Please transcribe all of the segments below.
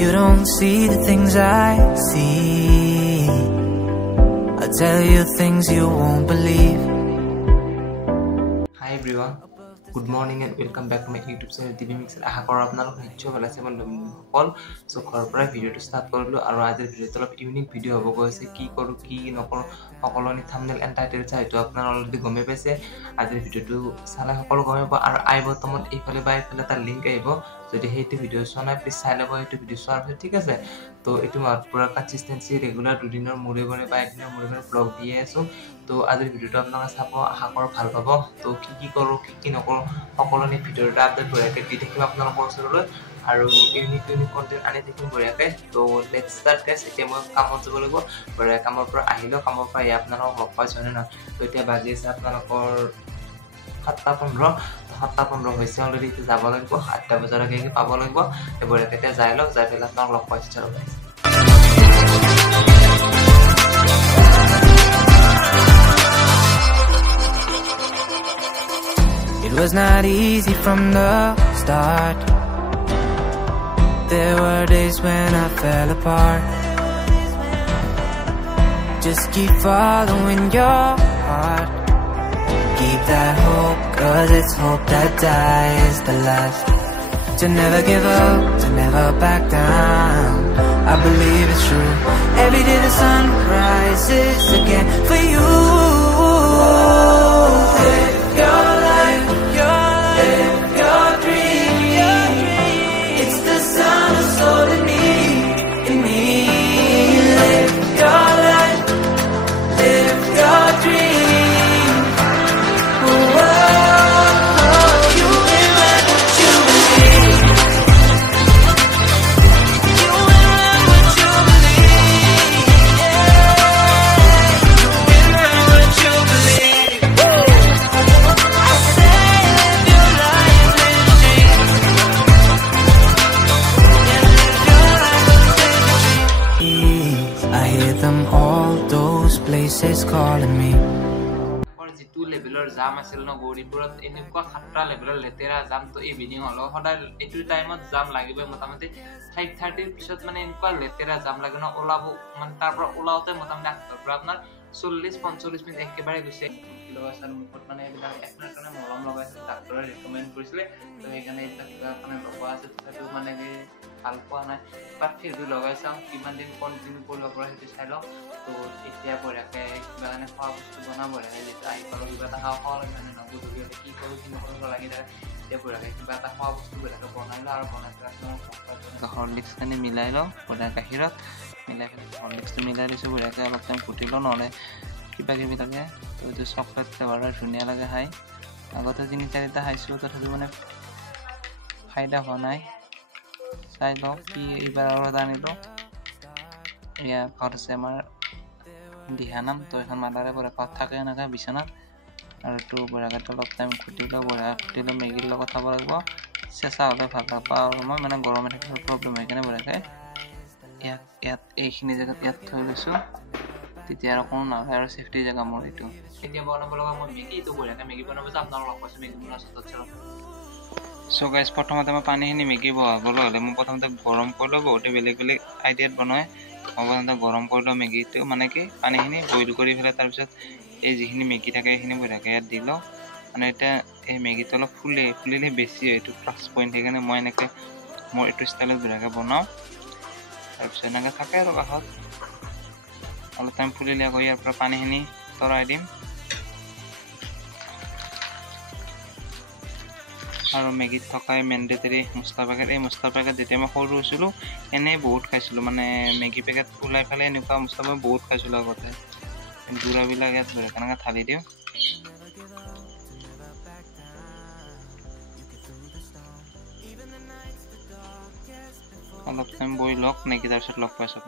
You don't see the things I see. I'll tell you things you won't believe. Hi everyone, good morning and welcome back to my YouTube channel TV Mixer. আশা কৰো আপোনালোক নিশ্চয় ভালে আছে বন্ধুসকল। So ঘৰৰ পৰা ভিডিওটো start কৰিলো আৰু আজিৰ ভিডিওটো অলপ ইউনিক ভিডিও হ'ব গৈছে। কি কৰো কি নকৰো সকলোনি থাম্বনেল এণ্ড টাইটেল চাইটো আপোনাৰা অলৰেডি গমে পাইছে। আজিৰ ভিডিওটো চালে সকলো গমে পাব আৰু আই বটনত এইফালে বা এইফালে এটা লিংক আহিব। যদি হেইটো ভিডিও চোৱা নাই প্লিজ চাই ল'ব এইটো ভিডিও চোৱাৰ পিছত, ঠিক আছে। তো এইটো মাহত পুৰা কনসিস্টেন্সি ৰেগুলাৰ দুদিনৰ মূৰে মূৰে বা একদিনৰ মূৰে মূৰে ব্লগ দিয়ে আছো। তো আজিৰ ভিডিওটো আপোনালোকে চাব, আশা কৰো ভাল পাব। তো কি কৰো কি নকৰো সকলোনি ভিডিওটা আপডেট বঢ়িয়াকৈ দি থাকিম আপোনালোকৰ ওচৰলৈ আৰু ইউনিক কন্টেন্ট আনি থাকিম বঢ়িয়াকৈ। তো লেটস ষ্টাৰ্ট গাইস। এতিয়া মই কামত যাব লাগিব। বঢ়িয়া কামৰ পৰা আহিলো, কামৰ পৰা আহি আপোনালোকক লগ পাইছো হয় না। তো এতিয়া বাজি আছে আপোনালোকৰ 7:15 হৈছে অলৰেডি। এতিয়া যাব লাগিব 8টা বজালৈকে পাব লাগিব। বঢ়িয়াকৈ এতিয়া যাই লওক, যাই পেলাই আপোনালোকক লগ পাইছো আৰু guys. It was not easy from the start. There were days when I fell apart. Just keep following your heart. Keep that hope, 'cause it's hope that dies the last. To never give up, to never back down. I believe it's true. Every day the sun rises again for you. Live your life, live your dream. It's the sun of soul in me, in me. Live your life, live your dream. Whoa, you will learn what you believe. You will learn what you believe. Yeah, you will learn what you believe. I say live your life, live your dream. Yeah, live your life, live your dream. I hear them all, those places calling me. যিটো লেভেলৰ জাম আছিল ন গৌৰীপুৰত, এনেকুৱা খাট্টা লেভেলৰ লেতেৰা জাম। তো evening হলো সদায় এইটো টাইমত জাম লাগিবই। মোটামুটি 5:30 পিছত মানে এনেকুৱা লেতেৰা জাম লাগে ন, ওলাব মানে তাৰ পৰা ওলাওতে মোটামুটি আপোনাৰ 40-45 মিনিট একেবাৰে গৈছে। লগাইছিল মুখত মানে এইবিলাক একমাত্ৰ কাৰণে মলম লগাইছিল, ডাক্তৰে ৰিকমেণ্ড কৰিছিলে। তো সেইকাৰণে এইবিলাক কিবা কাৰণে লগোৱা আছে, তথাপিও মানে কি ভাল পোৱা নাই। বাট ফিৰবি লগাই চাওঁ কিমান দিন কণ্টিনিউ কৰিব পৰা সেইটো চাই লওঁ। তো এতিয়া বঢ়িয়াকৈ কিবা কাৰণে খোৱা বস্তু বনাব লাগে। যেতিয়া আহি পালোঁ কিবা এটা খাওঁ মানে নগধূলি হ'লে কি কৰোঁ কি নকৰোঁ লাগি থাকে। এতিয়া বঢ়িয়াকৈ কিবা এটা খোৱা বস্তু বঢ়িয়াকৈ বনাই লওঁ আৰু বনাই পেলাই হৰলিক্সখিনি মিলাই লওঁ বঢ়িয়া গাখীৰত মিলাই পেলাই হৰলিক্সটো মিলাই দিছোঁ বঢ়িয়াকৈ। অলপ টাইম ফুটি লওঁ, নহ'লে কিবা কিবি লাগে। তো এইটো চকলেট ফ্লেভাৰৰ ধুনীয়া লাগে খাই। আগতে 3-4টা খাইছোঁ, তথাপিও মানে ফাইদা হোৱা নাই। চাই লওঁ কি এইবাৰ আৰু এটা আনিলোঁ। এয়া ঘৰত আছে আমাৰ দিহানাম। তো এখন মাদাৰে বঢ়িয়া ঘৰত থাকে এনেকৈ বিচনাত। আৰু এইটো বঢ়িয়াকৈ অলপ টাইম ফুটি লওঁ, ফুটিলে মেগীৰ লগত খাব লাগিব। চেঁচা হ'লে ভাল নাপাওঁ আৰু মই মানে গৰমে থাকিলে প্ৰব্লেম হৈ কিনে বঢ়িয়াকৈ ইয়াত এইখিনি জেগাত ইয়াত থৈ লৈছোঁ। তেতিয়া আৰু কোনো নহয় আৰু চেফটি জেগা মোৰ এইটো। এতিয়া বনাব লগা মই মেগীটো বঢ়িয়াকৈ মেগী বনাব যে আপোনালোকক লগ পাইছোঁ মেগী বনোৱা চতত চাওঁ। চ' গাইজ প্ৰথমতে মই পানীখিনি মেগী বহাবলৈ হ'লে মই প্ৰথমতে গৰম কৰি লওঁ। বহুতে বেলেগ বেলেগ আইডিয়াত বনায়। মই প্ৰথমতে গৰম কৰি লওঁ মেগীটো, মানে কি পানীখিনি বইল কৰি পেলাই তাৰপিছত এই যিখিনি মেগী থাকে সেইখিনি বঢ়িয়াকৈ ইয়াত দি লওঁ। মানে এতিয়া এই মেগীটো অলপ ফুলিলে বেছি হয়, এইটো প্লাছ পইণ্ট। সেইকাৰণে মই এনেকৈ মোৰ এইটো ষ্টাইলত বঢ়িয়াকৈ বনাওঁ। তাৰপিছত এনেকৈ থাকে আৰু কাষত অলপ টাইম ফুলিলে আকৌ ইয়াৰ পৰা পানীখিনি তৰাই দিম। আৰু মেগীত থকা মেণ্ডেটৰী মছলা পেকেট, এই মছলা পেকেট যেতিয়া মই সৰু হৈছিলোঁ এনেই বহুত খাইছিলোঁ। মানে মেগী পেকেট ওলাই পেলাই এনেকুৱা মছলা মই বহুত খাইছিলোঁ আগতে। গুড়াবিলাক ইয়াত এনেকৈ ঢালি দিওঁ। অলপ টাইম বইল হওক মেগী, তাৰপিছত লগ পাইছোঁ।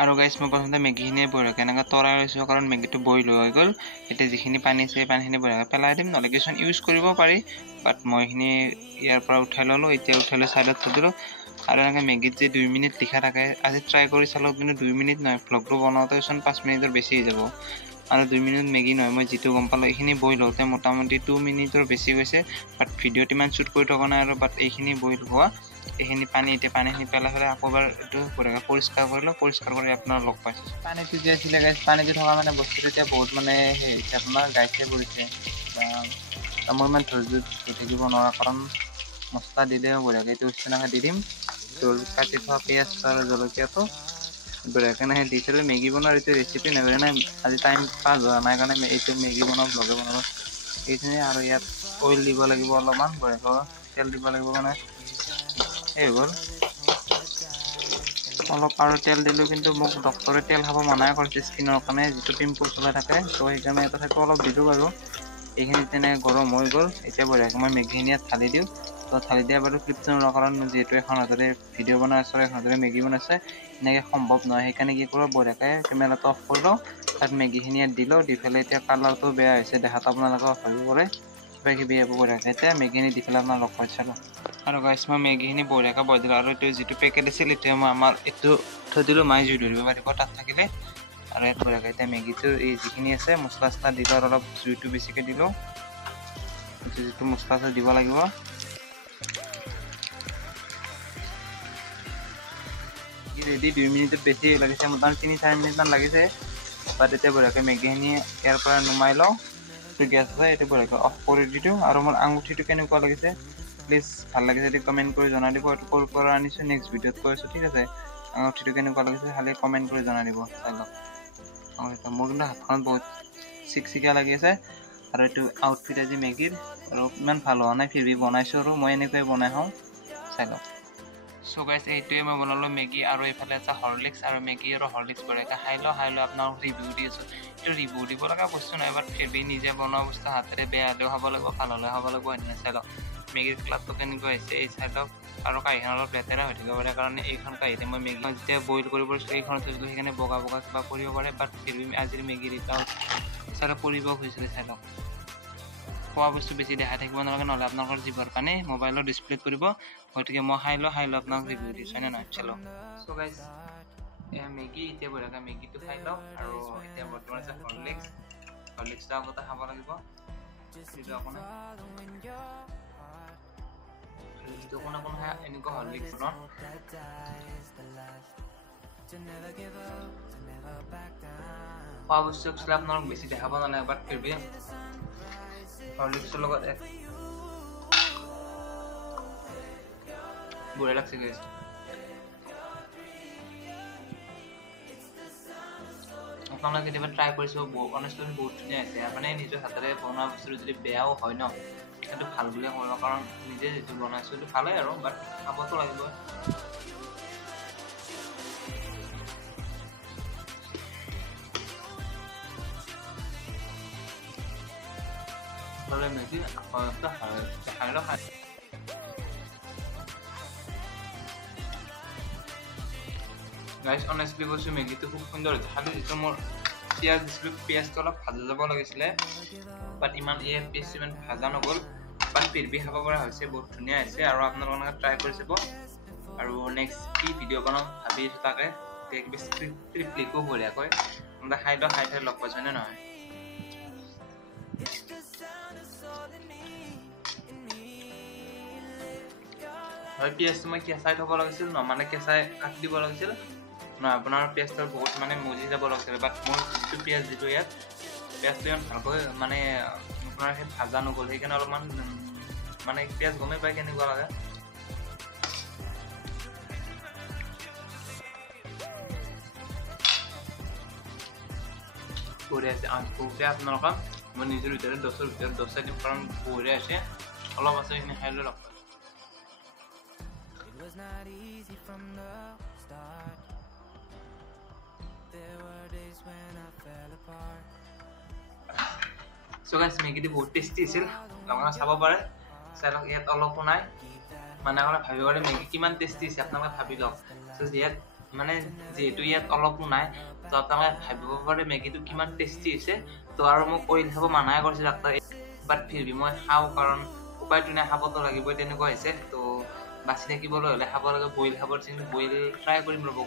আৰু গাইছ মই প্ৰথমতে মেগীখিনি বঢ়িয়াকৈ এনেকৈ তৰাই লৈছোঁ, কাৰণ মেগীটো বইল হৈ গ'ল। এতিয়া যিখিনি পানী আছে সেই পানীখিনি বঢ়িয়াকৈ পেলাই দিম, নহ'লে কিছুমান ইউজ কৰিব পাৰি। বাট মই এইখিনি ইয়াৰ পৰা উঠাই ল'লোঁ। এতিয়া উঠাই লৈ ছাইডত থৈ দিলোঁ। আৰু এনেকৈ মেগীত যে 2 মিনিট লিখা থাকে, আজি ট্ৰাই কৰি চালোঁ কিন্তু 2 মিনিট নহয়, ভ্লগটো বনাওঁতে চোন 5 মিনিটৰ বেছি হৈ যাব। আৰু 2 মিনিট মেগী নহয় মই যেটো গম পালো এইখিনি বইল হতে মোটামুটি 2 মিনিটৰ বেছি গৈছে বাট ভিডিঅ'ত ইমান শুট কৰি থকা নাই আৰু বাট এইখিনি বইল হোৱা এইখিনি পানীতে পানীখিনি পেলাই আকৌবাৰ এইটো পৰিষ্কাৰ কৰিলো পৰিষ্কাৰ কৰি আপোনাৰ লগ পাইছো পানীটো যে আছিলে গাইছ পানীটো থকা মানে বস্তুটো এতিয়া বহুত মানে সেই আপোনাৰ গাইছে পৰিছে মই ইমান ধৈৰ্য থাকিব নোৱাৰা কাৰণ মছলা দিলে বঢ়িয়াকৈ এইটো উষ্ণাকৈ দি দিম কাটি থোৱা পিঁয়াজ আৰু জলকীয়াটো বঢ়িয়াকৈ নাহে দিছিলোঁ মেগী বনোৱাৰ এইটো ৰেচিপি নাজানে নাই আজি টাইম পাছ হোৱা নাই কাৰণে এইটো মেগী বনাওঁ ব্লগে বনাব এইখিনি আৰু ইয়াত অইল দিব লাগিব অলপমান বঢ়িয়াকৈ তেল দিব লাগিব মানে এই হ'ল অলপ আৰু তেল দিলোঁ কিন্তু মোক ডক্টৰে তেল খাব মানাই কৰিছে স্কিনৰ কাৰণে যিটো পিম্পলছ ওলাই থাকে তো সেইকাৰণে এটা থাকে অলপ দিলোঁ বাৰু এইখিনি তেনেকৈ গৰম হৈ গ'ল এতিয়া বঢ়িয়াকৈ মই মেগীখিনি ইয়াত ঢালি দিওঁ তো ঢালি দিয়া বাৰু ক্লিপটো নোলোৱা কাৰণ যিহেতু এখন হাতেৰে ভিডিঅ' বনাই আছোঁ এখন হাতেৰে মেগী বনাইছে এনেকৈ সম্ভৱ নহয় সেইকাৰণে কি কৰোঁ বঢ়িয়াকৈ কেমেৰাটো অফ কৰি লওঁ তাত মেগীখিনি ইয়াত দিলোঁ দি পেলাই এতিয়া কালাৰটো বেয়া হৈছে দেখাত আপোনালোকে ভাবিব পাৰে কিবা কিবি এইবোৰ বঢ়িয়াকৈ এতিয়া মেগীখিনি দি পেলাই আপোনালোকক কৈ চালোঁ আৰু গাইছ মই মেগীখিনি বঢ়িয়াকৈ বই দিলোঁ আৰু এইটো যিটো পেকেট আছিল এতিয়া মই আমাৰ এইটো থৈ দিলোঁ মায়ে জুই ধৰিব পাৰিব তাত থাকিলে আৰু ইয়াত বঢ়িয়াকৈ এতিয়া মেগীটোৰ এই যিখিনি আছে মছলা চছলা দিলোঁ আৰু অলপ জুইটো বেছিকৈ দিলোঁ যিটো মছলা আছে দিব লাগিব ৰেডি 2 মিনিটত বেছি লাগিছে মোটামুটি 3-4 মিনিটমান লাগিছে বাট এতিয়া বঢ়িয়াকৈ মেগীখিনি ইয়াৰ পৰা নুমাই লওঁ এইটো গেছ আছে এইটো বঢ়িয়াকৈ অফ কৰি দি দিওঁ আৰু মোৰ আঙুঠিটো কেনেকুৱা লাগিছে প্লিজ ভাল লাগিছে যদি কমেণ্ট কৰি জনাই দিব এইটো ক'ৰ পৰা আনিছোঁ নেক্সট ভিডিঅ'ত কৈ আছোঁ ঠিক আছে আঙুঠিটো কেনেকুৱা লাগিছে খালি কমেণ্ট কৰি জনাই দিব চাই লওক মোৰ কিন্তু হাতখনত বহুত চিকচিকীয়া লাগি আছে আৰু এইটো আউটফিট আজি মেগীৰ আৰু ইমান ভাল হোৱা নাই ফিৰবি বনাইছোঁ আৰু মই এনেকৈয়ে বনাই খাওঁ চাই লওক সো গাইস এইটোৱে মই বনালো মেগী আৰু এইফালে আছে হৰলিক্স আৰু মেগী আৰু হৰলিক্স বঢ়িয়াকৈ খাই লওঁ আপোনাক ৰিভিউ দি আছোঁ এইটো ৰিভিউ দিব লগা বস্তু নাই বাট ফিৰবি নিজে বনোৱা বস্তু হাতেৰে বেয়া হ'লেও খাব লাগিব ভাল হ'লেও খাব লাগিব এনেকৈ চাই লওক মেগীৰ কালাৰটো কেনেকুৱা হৈছে এই চাই লওক আৰু কাঁহীখন অলপ লেতেৰা হৈ থাকিব পাৰে কাৰণ এইখন কাঁহীতে মই মেগী যেতিয়া বইল কৰিব পাৰিছোঁ এইখনত থৈছিলোঁ সেইকাৰণে বগা বগা কিবা পৰিব পাৰে বাট ফিৰবি আজিৰ মেগীৰ এটাও চাই লওক পৰিব খুজিছিলে চাই লওক খোৱা বস্তু বেছি দেখাই থাকিব নালাগে নহ'লে আপোনালোকৰ জিভৰ কাৰণে মোবাইলৰ ডিছপ্লেত কৰিব গতিকে মই খাই লওঁ আপোনাক ৰিভিউ দিছোঁ হয়নে নহয় চলো চ' গাইজ এয়া মেগী এতিয়া বঢ়িয়াকৈ মেগীটো খাই লওঁ আৰু এতিয়া বৰ্তমান আছে হৰলিক্সটো আগতে খাব লাগিব যিটো আপোনাৰ এনেকুৱা হৰলিক্স খোৱা বস্তু একচুৱেলি আপোনালোক বেছি দেখাব নালাগে বাট ফিৰবি হৰলিক্সৰ লগত বঢ়িয়া লাগছে গাইজ আপোনালোকে কেতিয়াবা ট্ৰাই কৰিছোঁ অনেষ্টলি বহুত ধুনীয়া হৈছে মানে নিজৰ হাতেৰে বনোৱা বস্তুটো যদি বেয়াও হয় ন সেইটো ভাল বুলিয়ে ক'ব কাৰণ নিজে যিটো বনাইছোঁ সেইটো ভালেই আৰু বাট খাবতো লাগিব মেগী খাই লওঁ গাইজ অনেষ্টলি কৈছোঁ মেগীটো খুব সুন্দৰ হৈছে খালি যিটো মোৰ পিঁয়াজ দিছিলোঁ পিঁয়াজটো অলপ ভাজা যাব লাগিছিলে বাট ইমান পিঁয়াজটো ইমান ভাজা নগ'ল বাট ফিৰবি খাব পৰা হৈছে বহুত ধুনীয়া হৈছে আৰু আপোনালোকে ট্ৰাই কৰি চাব আৰু নেক্সট কি ভিডিঅ' বনাম ভাবি আছোঁ তাকে কিবা স্ক্ৰিপ্ট লিখোঁ বঢ়িয়াকৈ খাই থৈ লগ পাইছোঁ নে নহয় হয় পিঁয়াজটো মই কেঁচাই থ'ব লাগিছিল ন মানে কেঁচাই কাটি দিব লাগিছিল নহয় আপোনাৰ পিঁয়াজটো বহুত মানে মজি যাব লাগিছিল বাট মোৰ যিটো পিঁয়াজ যিটো ইয়াত পিঁয়াজটো ইমান ভালকৈ মানে আপোনাৰ সেই ভাজা নগ'ল সেইকাৰণে অলপমান মানে পিঁয়াজ গমেই পায় কেনেকুৱা লাগে বঢ়িয়া আছে বহুতে আপোনালোকক মই নিজৰ ভিতৰত 10ৰ ভিতৰত 10 দিম কাৰণ বঢ়িয়া আছে অলপ আছে সেইখিনি খাই লৈ লগ was not easy from the start. There were days when I fell apart. So guys, মেগীটো বহুত টেষ্টি আছিল আপোনালোকে চাব পাৰে চাই লওক ইয়াত অলপো নাই মানে আপোনালোকে ভাবিব পাৰে মেগী কিমান টেষ্টি আছে আপোনালোকে ভাবি লওক ইয়াত মানে যিহেতু ইয়াত অলপো নাই তো আপোনালোকে ভাবিব পাৰে মেগীটো কিমান টেষ্টি হৈছে তো আৰু মোক অইল খাব মানাই কৰিছে ডাক্তৰে বাট ফিৰবি মই খাওঁ কাৰণ উপায়টো নাই খাবতো লাগিবই তেনেকুৱা হৈছে তো বাচি থাকিবলৈ হ'লে খাব লাগে বইল খাব কিন্তু বইল ট্ৰাই কৰিম ৰ'ব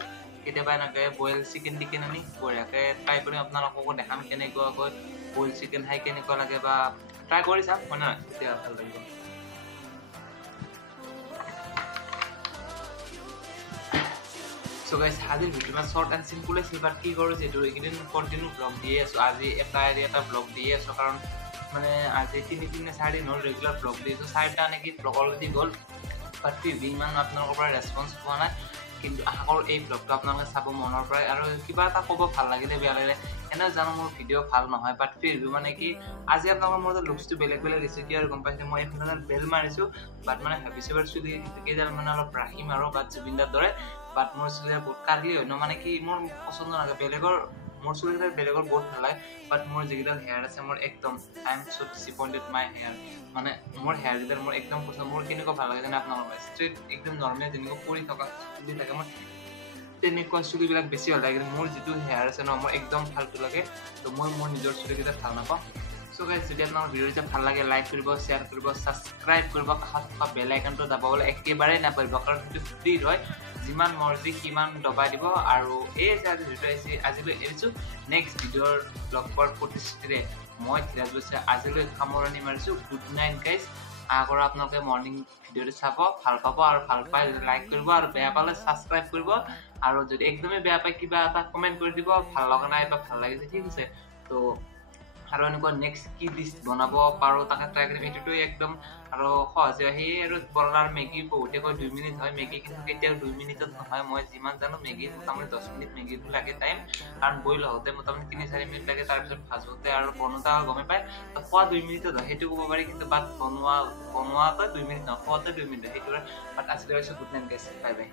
কেতিয়াবা এনেকৈ বইল চিকেন টিকেন আনি বঢ়িয়াকৈ ট্ৰাই কৰি আপোনালোককো দেখাম কেনেকুৱাকৈ বইল চিকেন খাই কেনেকুৱা লাগে বা ট্ৰাই কৰি চাম হয় নহয় তেতিয়া ভাল লাগিব So guys, আজিৰ ভিডিঅ'টো শৰ্ট এণ্ড চিম্পল আছিল বাট কি কৰোঁ যিহেতু এইকেইদিন কণ্টিনিউ ব্লগ দিয়ে আছোঁ আজি এটা ব্লগ দিয়ে আছোঁ কাৰণ মানে আজি 3 নে 4 দিন হ'ল ৰেগুলাৰ ব্লগ দি আছোঁ 4টা নেকি ব্লগ অলৰেডি গ'ল বাট ইমান আপোনালোকৰ পৰা ৰেছপন্স পোৱা নাই কিন্তু আশা কৰোঁ এই ব্লগটো আপোনালোকে চাব মনৰ পৰাই আৰু কিবা এটা ক'ব ভাল লাগিলে বেয়া লাগিলে এনেও জানো মোৰ ভিডিঅ' ভাল নহয় বাট ফিৰবি মানে কি আজি আপোনালোকৰ মোৰ লুকছটো বেলেগ দিছে কি আৰু গম পাইছে মই এইফালে বেল মাৰিছোঁ বাট মানে ভাবিছোঁ বাৰু চুলি কেইডাল মানে অলপ ৰাখিম আৰু বাট জুবিনদাৰ দৰে বাট মোৰ চুলি বহুত কাৰ্লি হয় ন মানে কি মোৰ পচন্দ নালাগে বেলেগৰ মোৰ চুলিকেইডাল বেলেগৰ বহুত ভাল লাগে বাট মোৰ যিকেইডাল হেয়াৰ আছে মোৰ একদম I am so' ডিসএপইণ্টেড my hair মানে মোৰ হেয়াৰকেইডাল মোৰ একদম পচন্দ মোৰ কেনেকুৱা ভাল লাগে যেনে আপোনালোকৰ ষ্ট্ৰেইট একদম নৰ্মেল যেনেকুৱা পৰি থকা চুলি থাকে মোৰ তেনেকুৱা চুলিবিলাক বেছি ভাল লাগে মোৰ যিটো হেয়াৰ আছে ন মোৰ একদম ফাল্টু লাগে তো মই মোৰ নিজৰ চুলিকেইটা ভাল নাপাওঁ সো গাইজ যদি আপোনালোকৰ ভিডিঅ'টো ভাল লাগে লাইক কৰিব শ্বেয়াৰ কৰিব ছাবস্ক্ৰাইব কৰিব কাষত থকা বেল আইকনটো দাবাবলৈ একেবাৰেই নাপাৰিব কাৰণ সেইটো ফ্ৰী হয় যিমান মৰ্জি সিমান দবাই দিব আৰু এই যে আজি ভিডিঅ' আহিছে আজিলৈ এৰিছোঁ নেক্সট ভিডিঅ'ৰ ব্লগ পোৱাৰ প্ৰতিশ্ৰুতিৰে মই ধীৰাজ বৈশ্যা আজিলৈ সামৰণি মাৰিছোঁ গুড নাইট গাইজ আগৰ আপোনালোকে মৰ্নিং ভিডিঅ'টো চাব ভাল পাব আৰু ভাল পাই লাইক কৰিব আৰু বেয়া পালে ছাবস্ক্ৰাইব কৰিব আৰু যদি একদমেই বেয়া পায় কিবা এটা কমেণ্ট কৰি দিব ভাল লগা নাই বা ভাল লাগিছে ঠিক আছে তো আৰু এনেকুৱা নেক্সট কি ডিছ বনাব পাৰোঁ তাকে ট্ৰাই কৰিম এইটোতো একদম আৰু সহজে সেই আৰু বনাৰ মেগী বহুতে কয় 2 মিনিট হয় মেগী কিন্তু কেতিয়াও 2 মিনিটত নহয় মই যিমান জানো মেগী মোটামুটি 10 মিনিট মেগীটো লাগে টাইম কাৰণ বইল হওঁতে মোটামুটি 3-4 মিনিট লাগে তাৰপিছত ভাজোতে আৰু বনোতে গমেই পায় তো খোৱা 2 মিনিটত হয় সেইটো ক'ব পাৰি কিন্তু বাট বনোৱাটো 2 মিনিট নহয় খোৱাতে 2 মিনিট সেইটো বাট আজিলৈ good night guys bye bye